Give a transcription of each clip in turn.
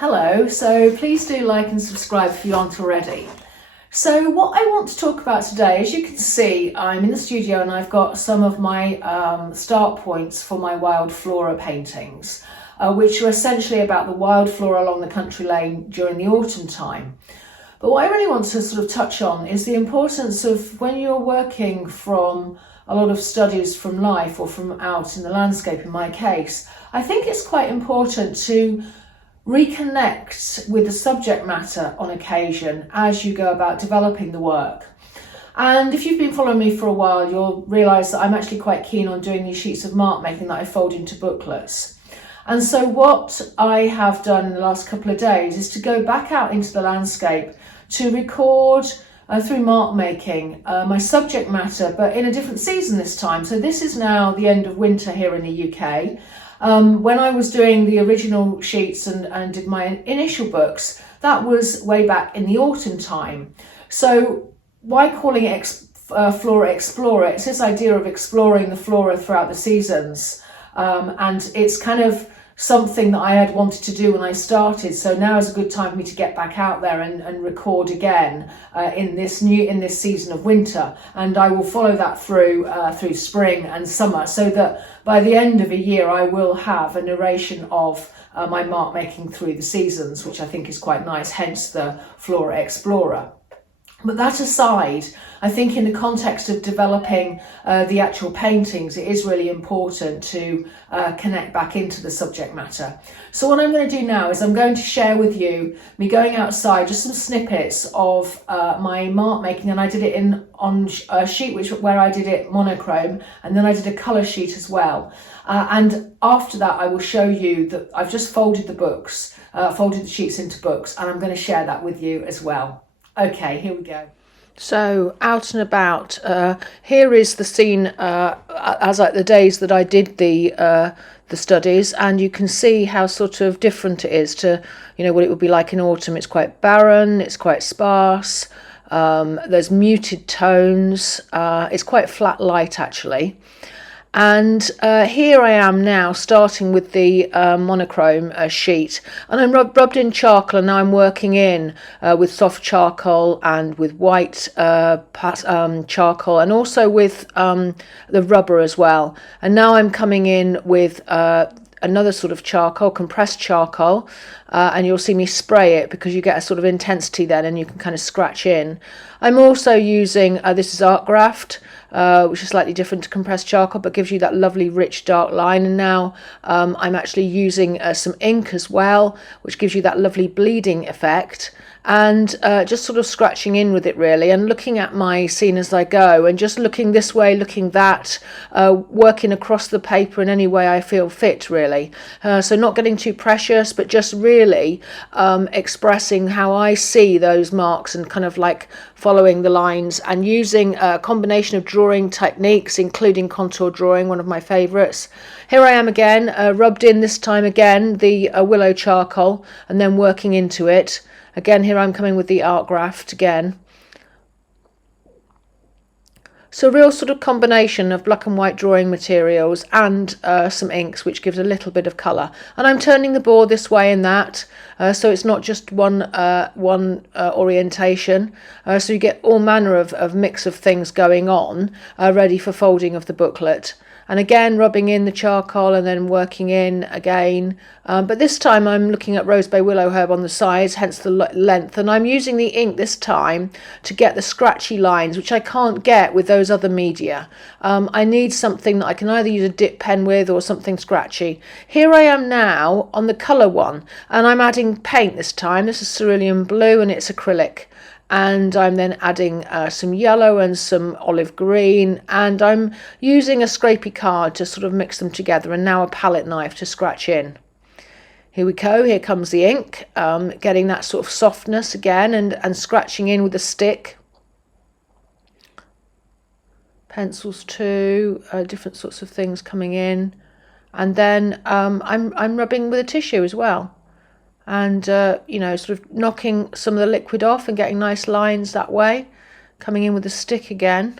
Hello, so please do like and subscribe if you aren't already. So what I want to talk about today, as you can see, I'm in the studio and I've got some of my start points for my wild flora paintings, which are essentially about the wild flora along the country lane during the autumn time. But what I really want to sort of touch on is the importance of when you're working from a lot of studies from life or from out in the landscape, in my case, I think it's quite important to reconnect with the subject matter on occasion as you go about developing the work. And if you've been following me for a while, you'll realise that I'm actually quite keen on doing these sheets of mark making that I fold into booklets. And so what I have done in the last couple of days is to go back out into the landscape to record through mark making my subject matter, but in a different season this time. So this is now the end of winter here in the UK. When I was doing the original sheets and did my initial books, that was way back in the autumn time. So why calling it Flora Explora? It's this idea of exploring the flora throughout the seasons. And it's kind of something that I had wanted to do when I started. So now is a good time for me to get back out there and record again in this season of winter. And I will follow that through spring and summer, so that by the end of a year I will have a narration of my mark making through the seasons, which I think is quite nice, hence the Flora Explorer. But that aside, I think in the context of developing the actual paintings, it is really important to connect back into the subject matter. So what I'm going to do now is I'm going to share with you me going outside, just some snippets of my mark making, and I did it on a sheet where I did it monochrome, and then I did a colour sheet as well. And after that, I will show you that I've just folded the books, folded the sheets into books, and I'm going to share that with you as well. Okay, here we go. So out and about, here is the scene as like the days that I did the studies, and you can see how sort of different it is to, you know, what it would be like in autumn. It's quite barren, it's quite sparse, there's muted tones, it's quite flat light actually. And here I am now starting with the monochrome sheet, and I'm rubbed in charcoal, and now I'm working in with soft charcoal and with white charcoal, and also with the rubber as well. And now I'm coming in with another sort of charcoal, compressed charcoal, and you'll see me spray it because you get a sort of intensity then, and you can kind of scratch in. I'm also using, this is art graft, which is slightly different to compressed charcoal, but gives you that lovely rich dark line. And now I'm actually using some ink as well, which gives you that lovely bleeding effect, and just sort of scratching in with it really, and looking at my scene as I go, and just looking this way, looking that, working across the paper in any way I feel fit really. So not getting too precious, but just really expressing how I see those marks, and kind of like following the lines, and using a combination of drawing techniques, including contour drawing, one of my favourites. Here I am again, rubbed in this time again the willow charcoal, and then working into it. Again, here I'm coming with the art graft again. So a real sort of combination of black and white drawing materials and some inks, which gives a little bit of colour. And I'm turning the board this way and that, so it's not just one orientation. So you get all manner of mix of things going on, ready for folding of the booklet. And again, rubbing in the charcoal and then working in again. But this time I'm looking at rose bay willow herb on the sides, hence the length. And I'm using the ink this time to get the scratchy lines, which I can't get with those other media. I need something that I can either use a dip pen with or something scratchy. Here I am now on the colour one, and I'm adding paint this time. This is cerulean blue and it's acrylic. And I'm then adding some yellow and some olive green, and I'm using a scrapey card to sort of mix them together, and now a palette knife to scratch in. Here we go, here comes the ink, getting that sort of softness again, and scratching in with a stick. Pencils too, different sorts of things coming in, and then I'm rubbing with a tissue as well. And, you know, sort of knocking some of the liquid off and getting nice lines that way. Coming in with a stick again.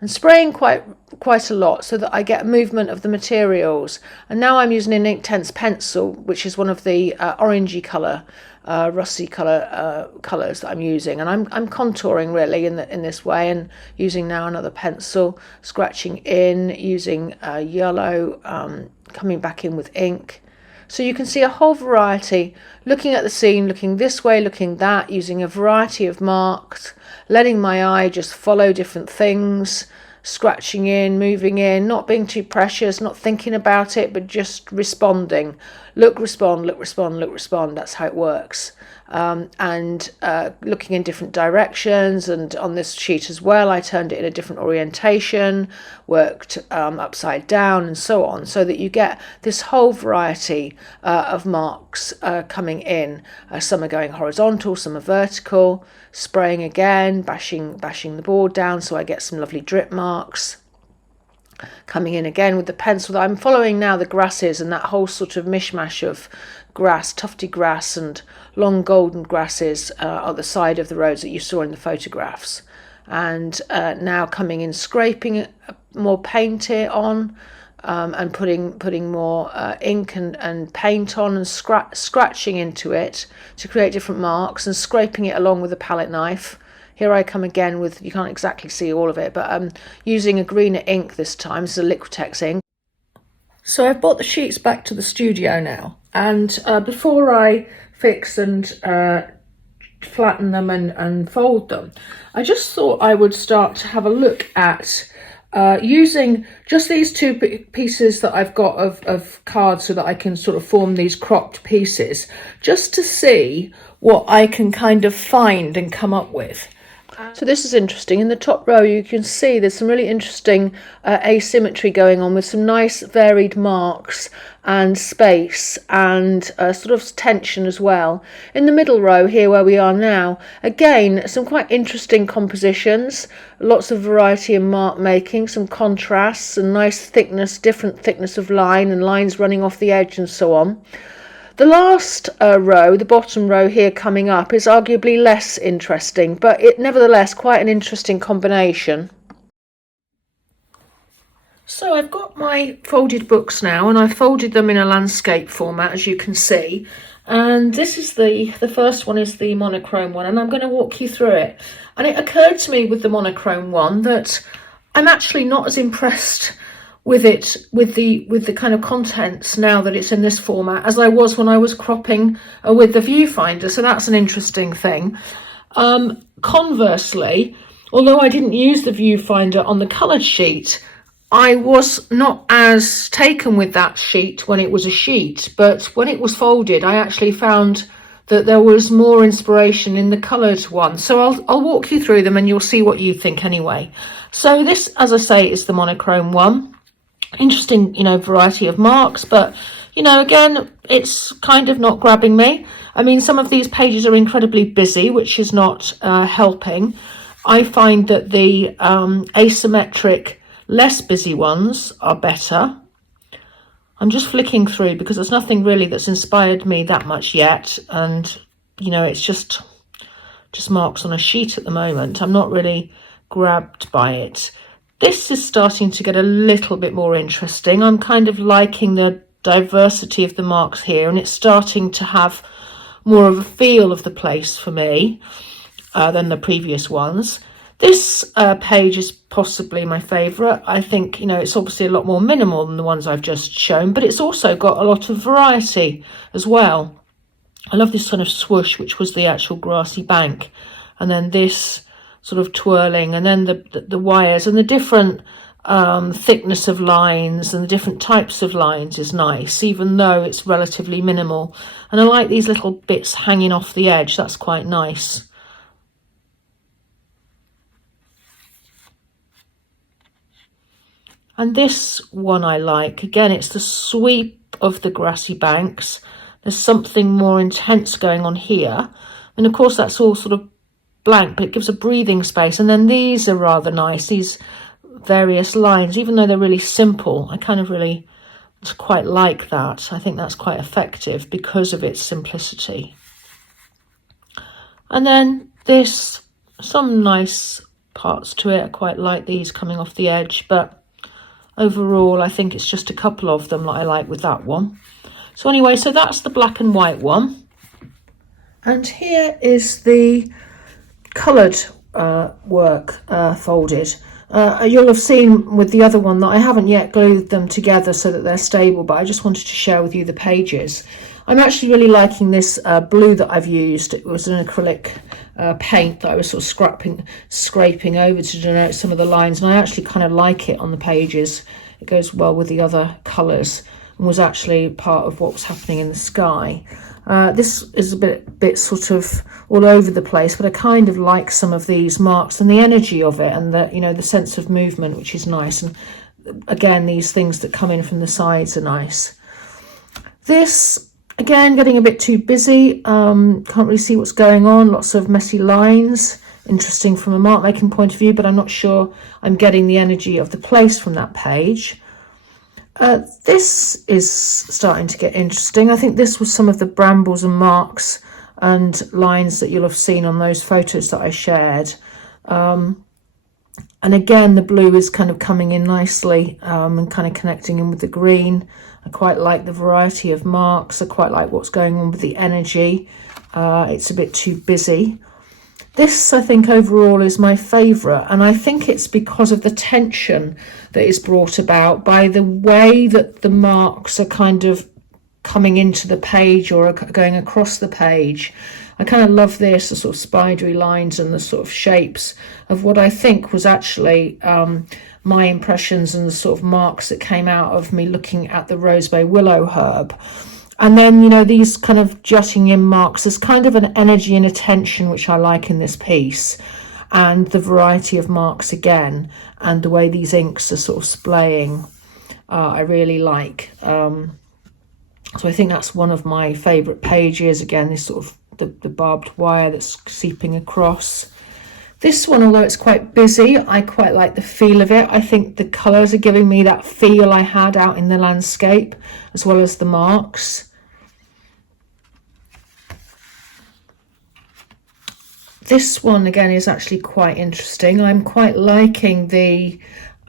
and spraying quite a lot so that I get movement of the materials. And now I'm using an Inktense pencil, which is one of the orangey colour, rusty colours that I'm using, and I'm contouring really in this way, and using now another pencil, scratching in, using yellow, coming back in with ink. So you can see a whole variety, looking at the scene, looking this way, looking that, using a variety of marks, letting my eye just follow different things, scratching in, moving in, not being too precious, not thinking about it, but just responding. Look, respond, look, respond, look, respond. That's how it works. And looking in different directions, and on this sheet as well I turned it in a different orientation, worked upside down and so on, so that you get this whole variety of marks coming in. Some are going horizontal, some are vertical, spraying again, bashing the board down so I get some lovely drip marks. Coming in again with the pencil. I'm following now the grasses and that whole sort of mishmash of grass, tufty grass and long golden grasses at the side of the roads that you saw in the photographs. And now coming in, scraping more paint here on, and putting more ink and paint on, and scratching into it to create different marks, and scraping it along with a palette knife. Here I come again with, you can't exactly see all of it, but I'm using a greener ink this time. This is a Liquitex ink. So I've brought the sheets back to the studio now, and before I fix and flatten them and fold them, I just thought I would start to have a look at using just these two pieces that I've got of cards, so that I can sort of form these cropped pieces, just to see what I can kind of find and come up with. So this is interesting. In the top row you can see there's some really interesting asymmetry going on, with some nice varied marks and space and sort of tension as well. In the middle row here where we are now, again some quite interesting compositions, lots of variety in mark making, some contrasts and nice thickness, different thickness of line and lines running off the edge and so on. The last row, the bottom row here coming up, is arguably less interesting, but it nevertheless quite an interesting combination. So I've got my folded books now, and I've folded them in a landscape format, as you can see. And this is the first one is the monochrome one, and I'm going to walk you through it. And it occurred to me with the monochrome one that I'm actually not as impressed with it, with the kind of contents now that it's in this format, as I was when I was cropping with the viewfinder. So that's an interesting thing. Conversely, although I didn't use the viewfinder on the coloured sheet, I was not as taken with that sheet when it was a sheet, but when it was folded I actually found that there was more inspiration in the coloured one. So I'll walk you through them and you'll see what you think anyway. So this, as I say, is the monochrome one. Interesting, variety of marks, but again, it's kind of not grabbing me. I mean, some of these pages are incredibly busy, which is not helping. I find that the asymmetric, less busy ones are better. I'm just flicking through because there's nothing really that's inspired me that much yet, and it's just marks on a sheet at the moment. I'm not really grabbed by it. This is starting to get a little bit more interesting. I'm kind of liking the diversity of the marks here, and it's starting to have more of a feel of the place for me than the previous ones. This page is possibly my favourite. I think, it's obviously a lot more minimal than the ones I've just shown, but it's also got a lot of variety as well. I love this kind of swoosh, which was the actual grassy bank, and then this sort of twirling, and then the wires and the different thickness of lines and the different types of lines is nice, even though it's relatively minimal. And I like these little bits hanging off the edge. That's quite nice. And this one I like. Again, it's the sweep of the grassy banks. There's something more intense going on here, and of course that's all sort of blank, but it gives a breathing space. And then these are rather nice, these various lines, even though they're really simple. I kind of really quite like that. I think that's quite effective because of its simplicity. And then this, some nice parts to it. I quite like these coming off the edge, but overall I think it's just a couple of them that I like with that one. So anyway, so that's the black and white one. And here is the coloured work folded. You'll have seen with the other one that I haven't yet glued them together so that they're stable, but I just wanted to share with you the pages. I'm actually really liking this blue that I've used. It was an acrylic paint that I was sort of scraping over to denote some of the lines, and I actually kind of like it on the pages. It goes well with the other colours and was actually part of what was happening in the sky. This is a bit sort of all over the place, but I kind of like some of these marks and the energy of it, and the, you know, the sense of movement, which is nice. And again, these things that come in from the sides are nice. This, again, getting a bit too busy. Can't really see what's going on. Lots of messy lines. Interesting from a mark making point of view, but I'm not sure I'm getting the energy of the place from that page. This is starting to get interesting. I think this was some of the brambles and marks and lines that you'll have seen on those photos that I shared. And again, the blue is kind of coming in nicely and kind of connecting in with the green. I quite like the variety of marks. I quite like what's going on with the energy. It's a bit too busy. This, I think, overall is my favourite, and I think it's because of the tension that is brought about by the way that the marks are kind of coming into the page or are going across the page. I kind of love this, the sort of spidery lines and the sort of shapes of what I think was actually my impressions and the sort of marks that came out of me looking at the rosebay willow herb. And then, you know, these kind of jutting in marks, there's kind of an energy and a tension which I like in this piece, and the variety of marks again, and the way these inks are sort of splaying, I really like. So I think that's one of my favourite pages. Again, this sort of the barbed wire that's seeping across. This one, although it's quite busy, I quite like the feel of it. I think the colours are giving me that feel I had out in the landscape, as well as the marks. This one again is actually quite interesting. I'm quite liking the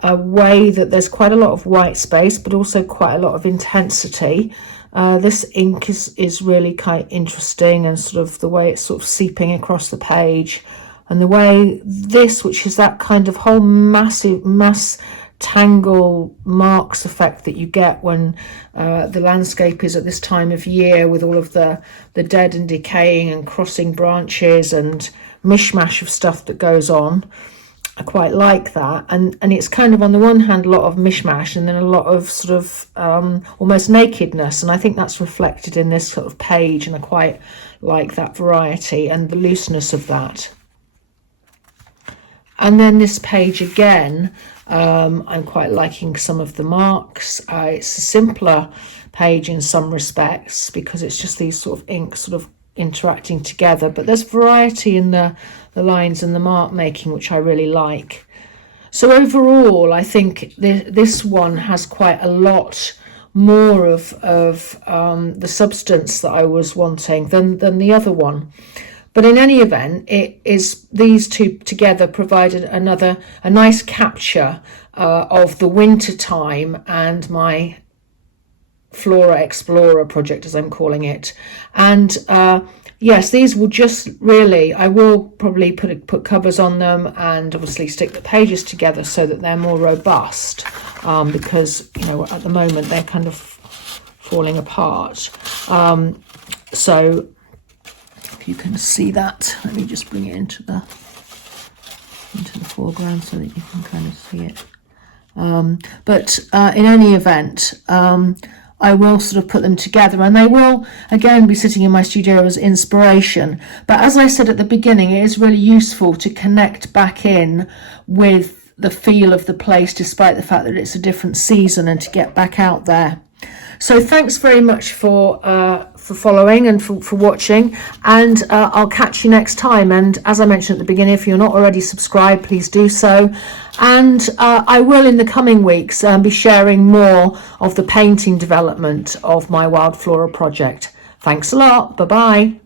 way that there's quite a lot of white space, but also quite a lot of intensity. This ink is really quite interesting, and sort of the way it's sort of seeping across the page, and the way this, which is that kind of whole mass tangle marks effect that you get when the landscape is at this time of year, with all of the dead and decaying and crossing branches and mishmash of stuff that goes on. I quite like that, and it's kind of on the one hand a lot of mishmash and then a lot of sort of almost nakedness, and I think that's reflected in this sort of page, and I quite like that variety and the looseness of that. And then this page again, I'm quite liking some of the marks. It's a simpler page in some respects because it's just these sort of inks sort of interacting together, but there's variety in the lines and the mark making, which I really like. So overall, I think this one has quite a lot more of the substance that I was wanting than the other one. But in any event, it is these two together provided a nice capture of the winter time and my Flora Explora project, as I'm calling it. And yes, these will just really, I will probably put covers on them and obviously stick the pages together so that they're more robust, because, you know, at the moment they're kind of falling apart. So if you can see that, let me just bring it into the foreground so that you can kind of see it. But in any event, I will sort of put them together, and they will again be sitting in my studio as inspiration. But as I said at the beginning, it is really useful to connect back in with the feel of the place, despite the fact that it's a different season, and to get back out there. So thanks very much for following and for watching, and I'll catch you next time. And as I mentioned at the beginning, if you're not already subscribed, please do so. And I will in the coming weeks be sharing more of the painting development of my Wild Flora project. Thanks a lot. Bye bye.